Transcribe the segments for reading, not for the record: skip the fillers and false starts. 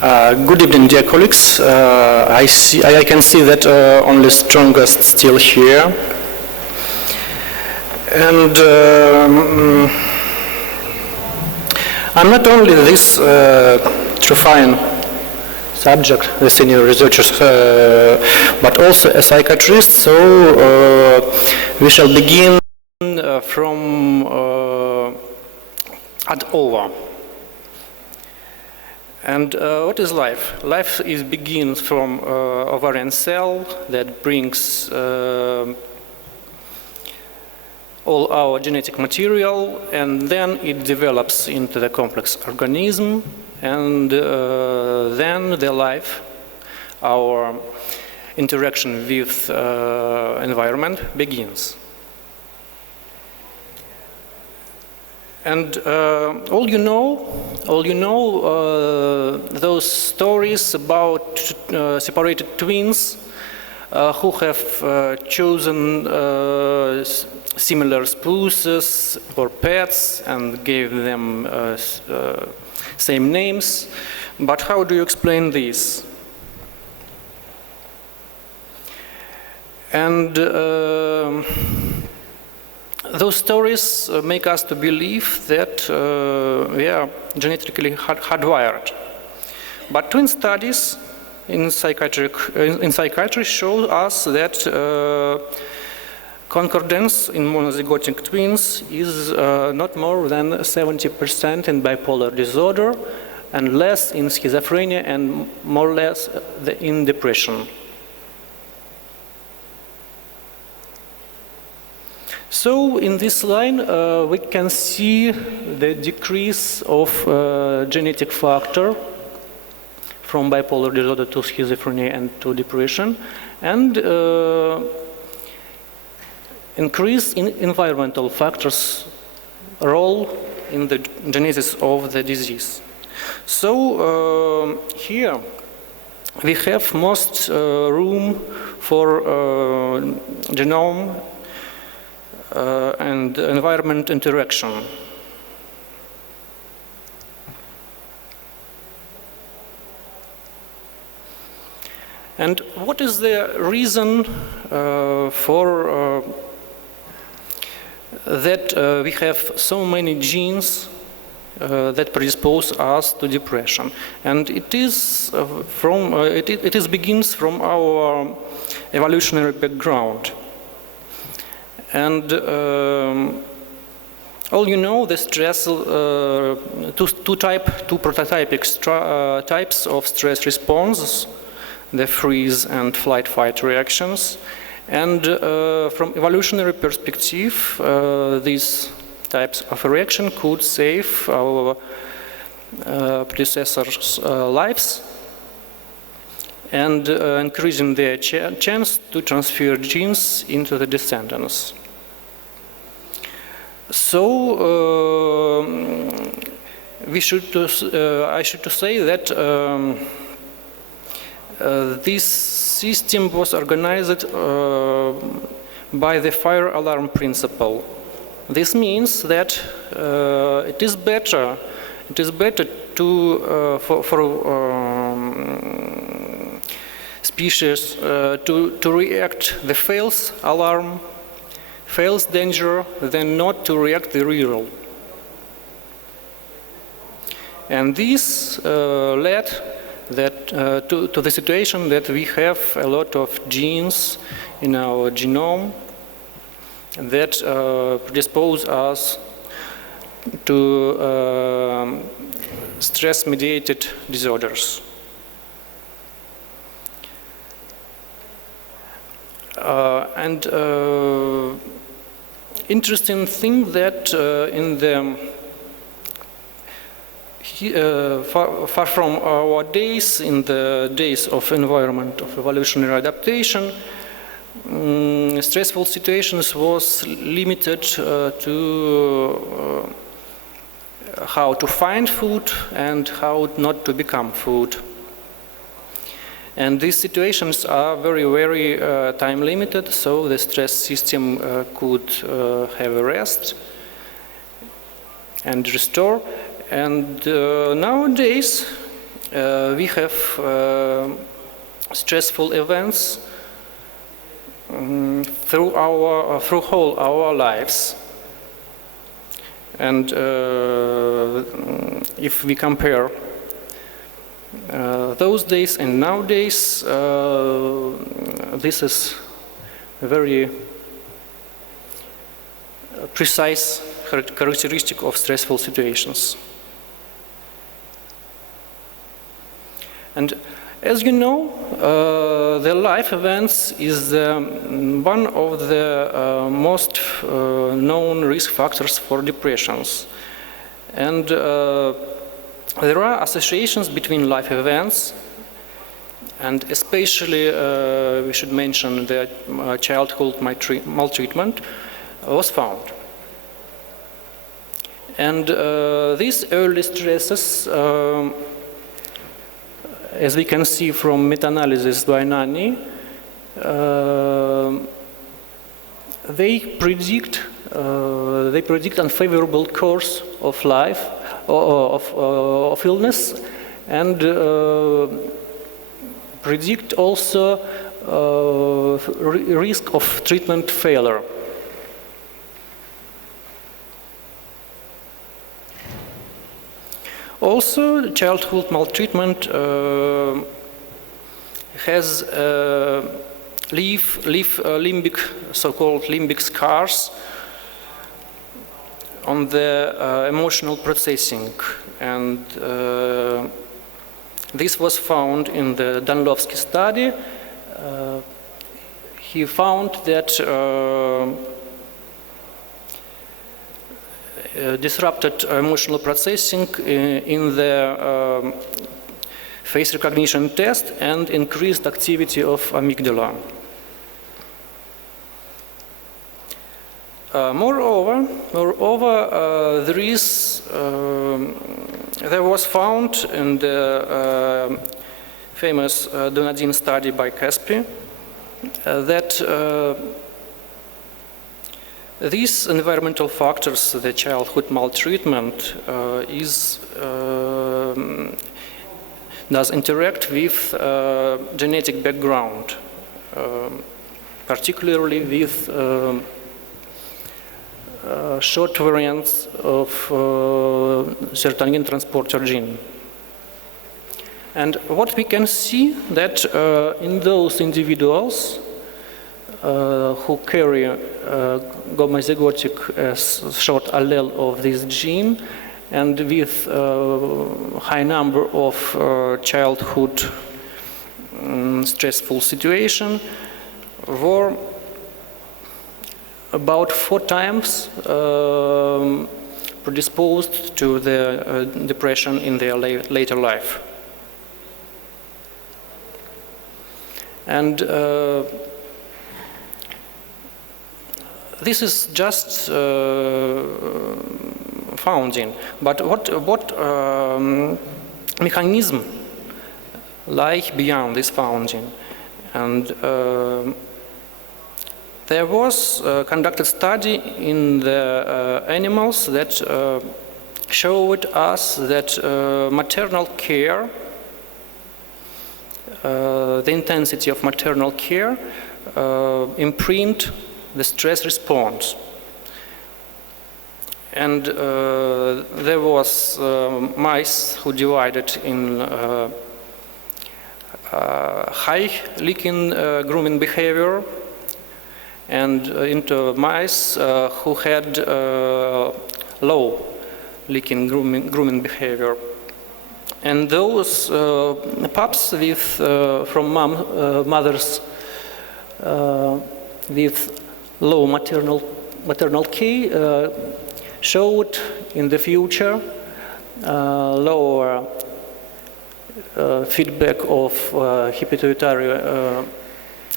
Good evening, dear colleagues. I can see that only strongest still here, and I'm not only this fine subject, the senior researcher, but also a psychiatrist. So we shall begin from ad over. And what is life? Life begins from ovarian cell that brings all our genetic material, and then it develops into the complex organism, and then the life, our interaction with environment begins. And all you know, those stories about separated twins who have chosen similar spouses or pets and gave them same names. But how do you explain this? And those stories make us to believe that we are genetically hardwired. But twin studies in psychiatry show us that concordance in monozygotic twins is not more than 70% in bipolar disorder, and less in schizophrenia, and more or less in depression. So in this line we can see the decrease of genetic factor from bipolar disorder to schizophrenia and to depression, and increase in environmental factors role in the genesis of the disease. So here we have most room for genome and environment interaction. And what is the reason for that we have so many genes that predispose us to depression? And it is begins from our evolutionary background. And all you know, the stress, two prototypic types of stress responses, the freeze and flight-fight reactions. And from evolutionary perspective, these types of reaction could save our predecessors' lives, and increasing their chance to transfer genes into the descendants. So I should say that this system was organized by the fire alarm principle. This means that it is better to for species to react the false alarm, false danger, than not to react the real. And this led to the situation that we have a lot of genes in our genome that predispose us to stress-mediated disorders. And interesting thing that in the far from our days, in the days of environment of evolutionary adaptation, stressful situations was limited to how to find food and how not to become food. And these situations are very, very time limited, so the stress system could have a rest and restore. And nowadays we have stressful events through whole our lives. And if we compare those days and nowadays, this is a very precise characteristic of stressful situations. And as you know, the life events is one of the most known risk factors for depressions. And there are associations between life events, and especially we should mention the childhood maltreatment was found. And these early stresses, as we can see from meta-analysis by Nani, they predict unfavorable course of life, of illness, and predict also risk of treatment failure. Also, childhood maltreatment has so-called limbic scars on the emotional processing, and this was found in the Danilowski study. He found that disrupted emotional processing in the face recognition test and increased activity of amygdala. Moreover, there was found in the famous Donadin study by Caspi that these environmental factors, the childhood maltreatment, does interact with genetic background, particularly with short variants of serotonin transporter gene. And what we can see that in those individuals who carry homozygotic short allele of this gene and with high number of childhood stressful situation were about 4 times predisposed to the depression in their later life. And this is just founding, but what mechanism lies beyond this founding? And there was conducted study in the animals that showed us that maternal care, the intensity of maternal care imprint the stress response. And there was mice who divided in high licking grooming behavior and into mice who had low licking grooming behavior. And those pups with from mothers with low maternal K showed in the future lower feedback of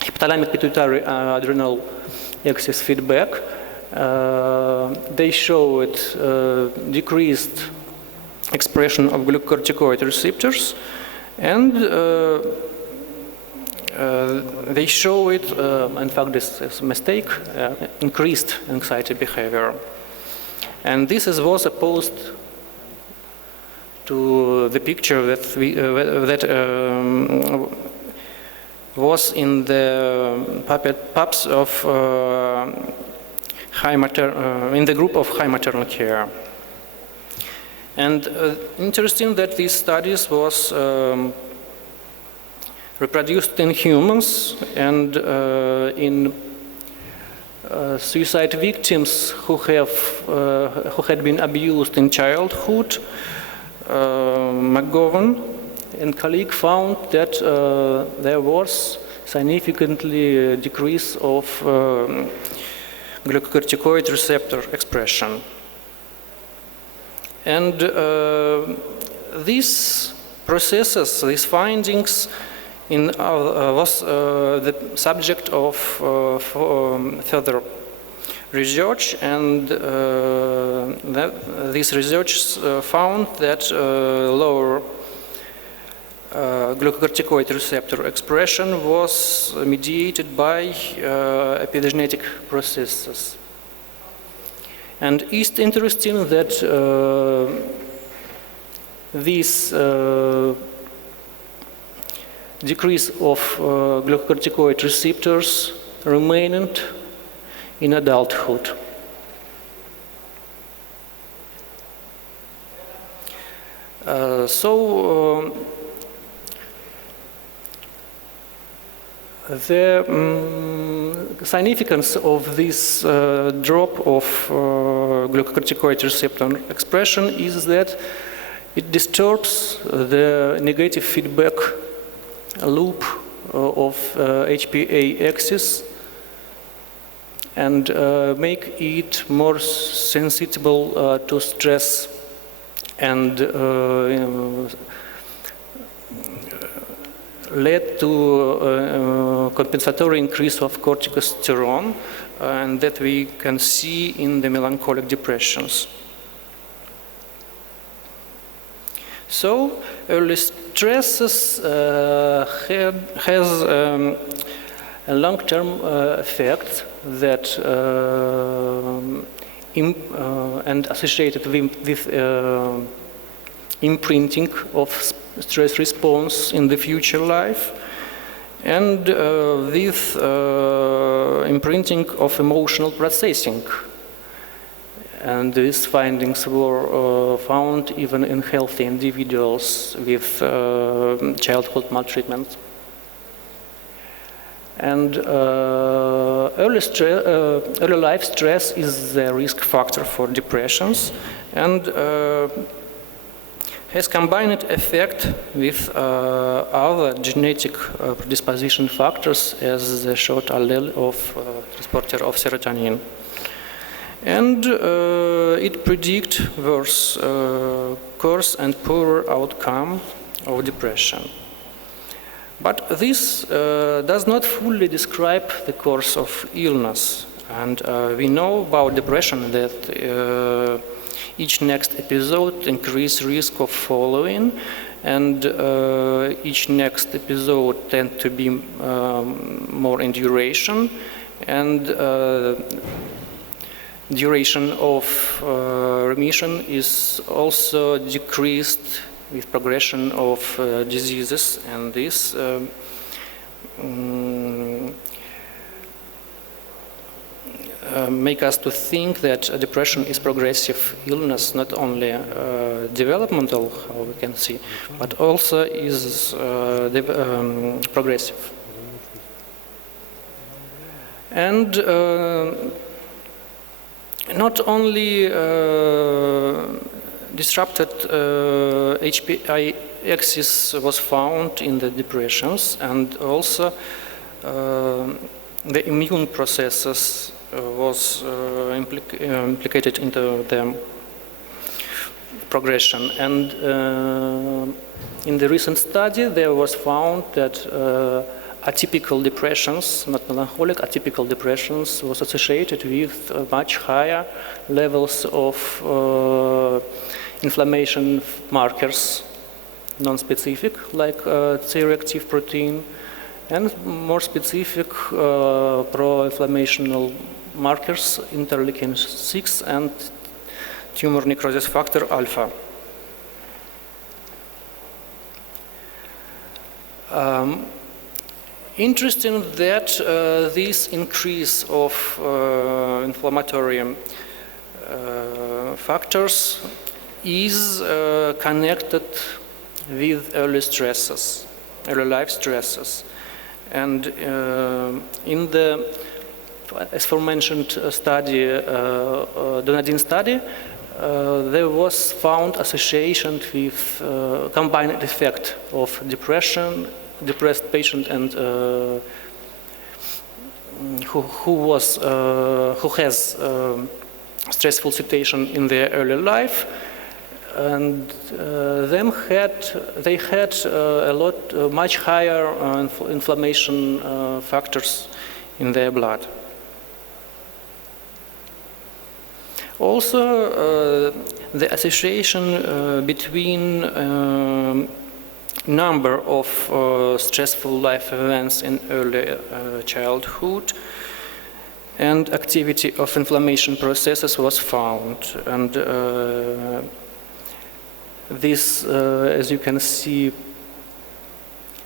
hypothalamic pituitary adrenal axis feedback. They showed decreased expression of glucocorticoid receptors, and they show it, in fact this is a mistake, increased anxiety behavior. And this was opposed to the picture that was in the pups of in the group of high maternal care. And interesting that these studies was reproduced in humans and in suicide victims who had been abused in childhood. McGovern and colleague found that there was significantly decrease of glucocorticoid receptor expression. And these processes, these findings, was the subject of further research, and this research found that lower glucocorticoid receptor expression was mediated by epigenetic processes. And it's interesting that this decrease of glucocorticoid receptors remained in adulthood. The significance of this drop of glucocorticoid receptor expression is that it disturbs the negative feedback loop of HPA axis and make it more sensitive to stress and led to compensatory increase of corticosterone, and that we can see in the melancholic depressions. So early stresses has a long-term effect that and associated with imprinting of stress response in the future life, and with imprinting of emotional processing. And these findings were found even in healthy individuals with childhood maltreatment. And early life stress is the risk factor for depressions, and has combined effect with other genetic predisposition factors as the short allele of transporter of serotonin. And it predicts worse course and poorer outcome of depression. But this does not fully describe the course of illness. And we know about depression that each next episode increase risk of following, and each next episode tend to be more in duration, and duration of remission is also decreased with progression of diseases, and this make us to think that depression is progressive illness, not only developmental, how we can see, but also is progressive. And not only disrupted HPA axis was found in the depressions, and also the immune processes was implicated into the progression. And in the recent study, there was found that atypical depressions, not melancholic, atypical depressions was associated with much higher levels of inflammation markers, non-specific, like C-reactive protein, and more specific pro-inflammational markers, interleukin-6 and tumor necrosis factor alpha. Interesting that this increase of inflammatory factors is connected with early stresses, early life stresses. And in the aforementioned study, Donadin study, there was found association with combined effect of depressed patient and who has stressful situation in their early life, and they had much higher inflammation factors in their blood. Also, the association between number of stressful life events in early childhood and activity of inflammation processes was found. And this, as you can see,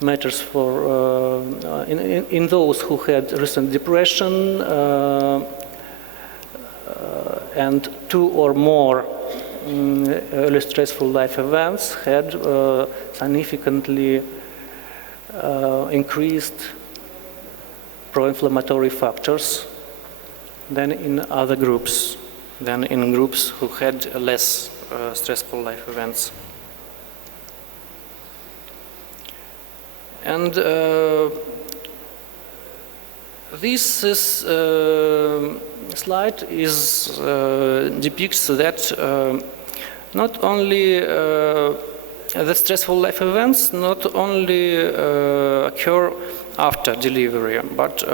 matters for in those who had recent depression and 2 or more early stressful life events had significantly increased pro-inflammatory factors than in other groups, than in groups who had less stressful life events. And this slide depicts that not only the stressful life events not only occur after delivery, but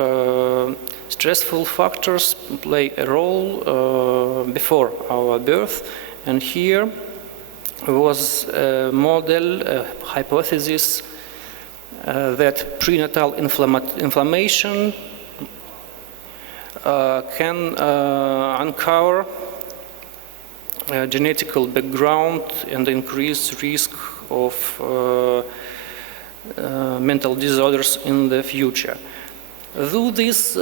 stressful factors play a role before our birth. And here was a model, a hypothesis that prenatal inflammation can uncover genetical background and increase risk of mental disorders in the future. Though this,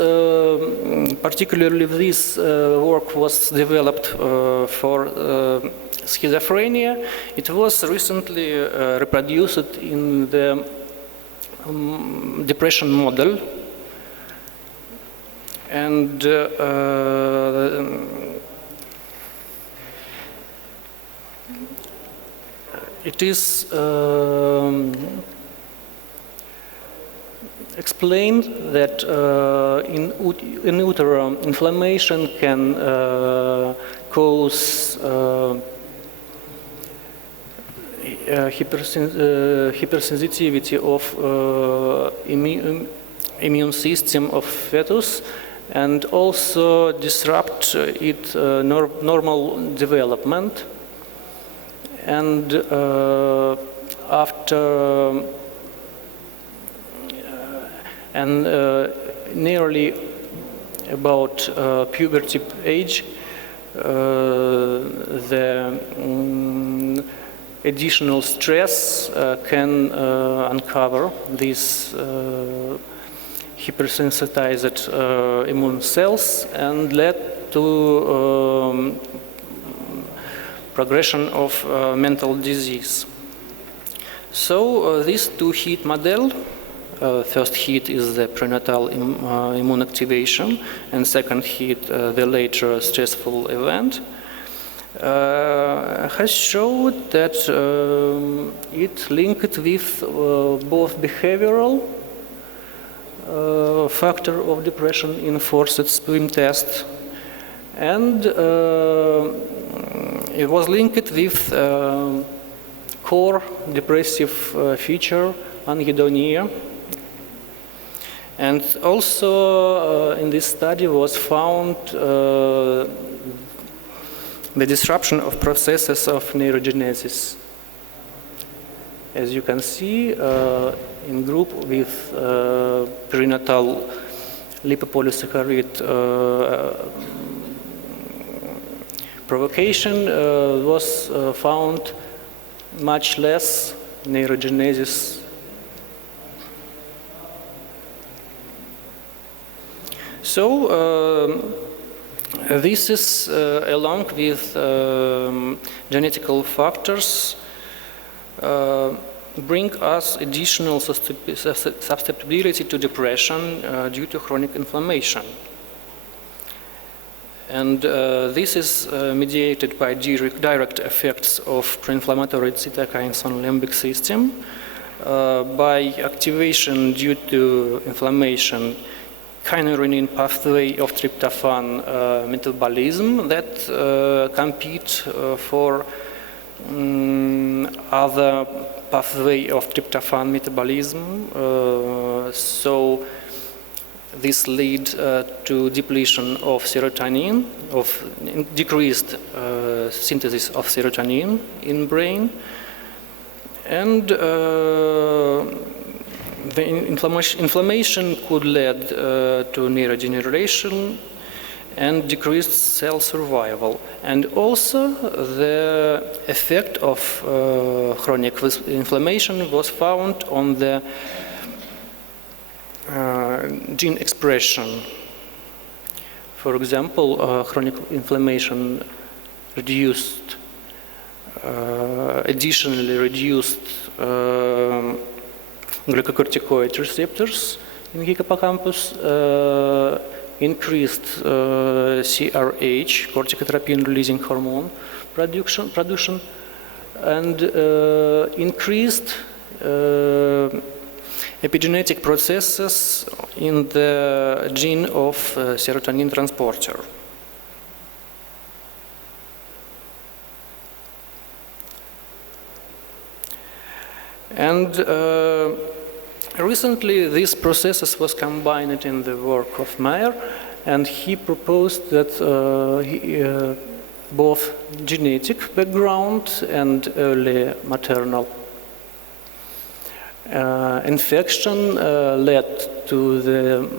particularly this work was developed for schizophrenia, it was recently reproduced in the depression model. And it is explained that in utero inflammation can cause hypersensitivity of immune system of fetus, and also disrupt its normal development. And after nearly about puberty age, the additional stress can uncover these hypersensitized immune cells and led to progression of mental disease. So this two-hit model, first hit is the prenatal immune activation, and second hit the later stressful event, has showed that it linked with both behavioral factor of depression in forced swim test, and it was linked with core depressive feature, anhedonia. And also in this study was found the disruption of processes of neurogenesis. As you can see, in group with prenatal lipopolysaccharide provocation was found much less neurogenesis So this is along with genetical factors bring us additional susceptibility to depression due to chronic inflammation. And this is mediated by direct effects of pro-inflammatory cytokines on limbic system, by activation due to inflammation, kynurenine pathway of tryptophan metabolism that compete for other pathway of tryptophan metabolism. So this lead to depletion of serotonin, of decreased synthesis of serotonin in brain, and the inflammation could lead to neurodegeneration and decreased cell survival. And also the effect of chronic inflammation was found on the gene expression. For example, chronic inflammation additionally reduced glucocorticoid receptors in hippocampus, increased CRH, corticotropin-releasing hormone production, and increased epigenetic processes in the gene of serotonin transporter. And recently, these processes was combined in the work of Meyer, and he proposed that both genetic background and early maternal infection led to the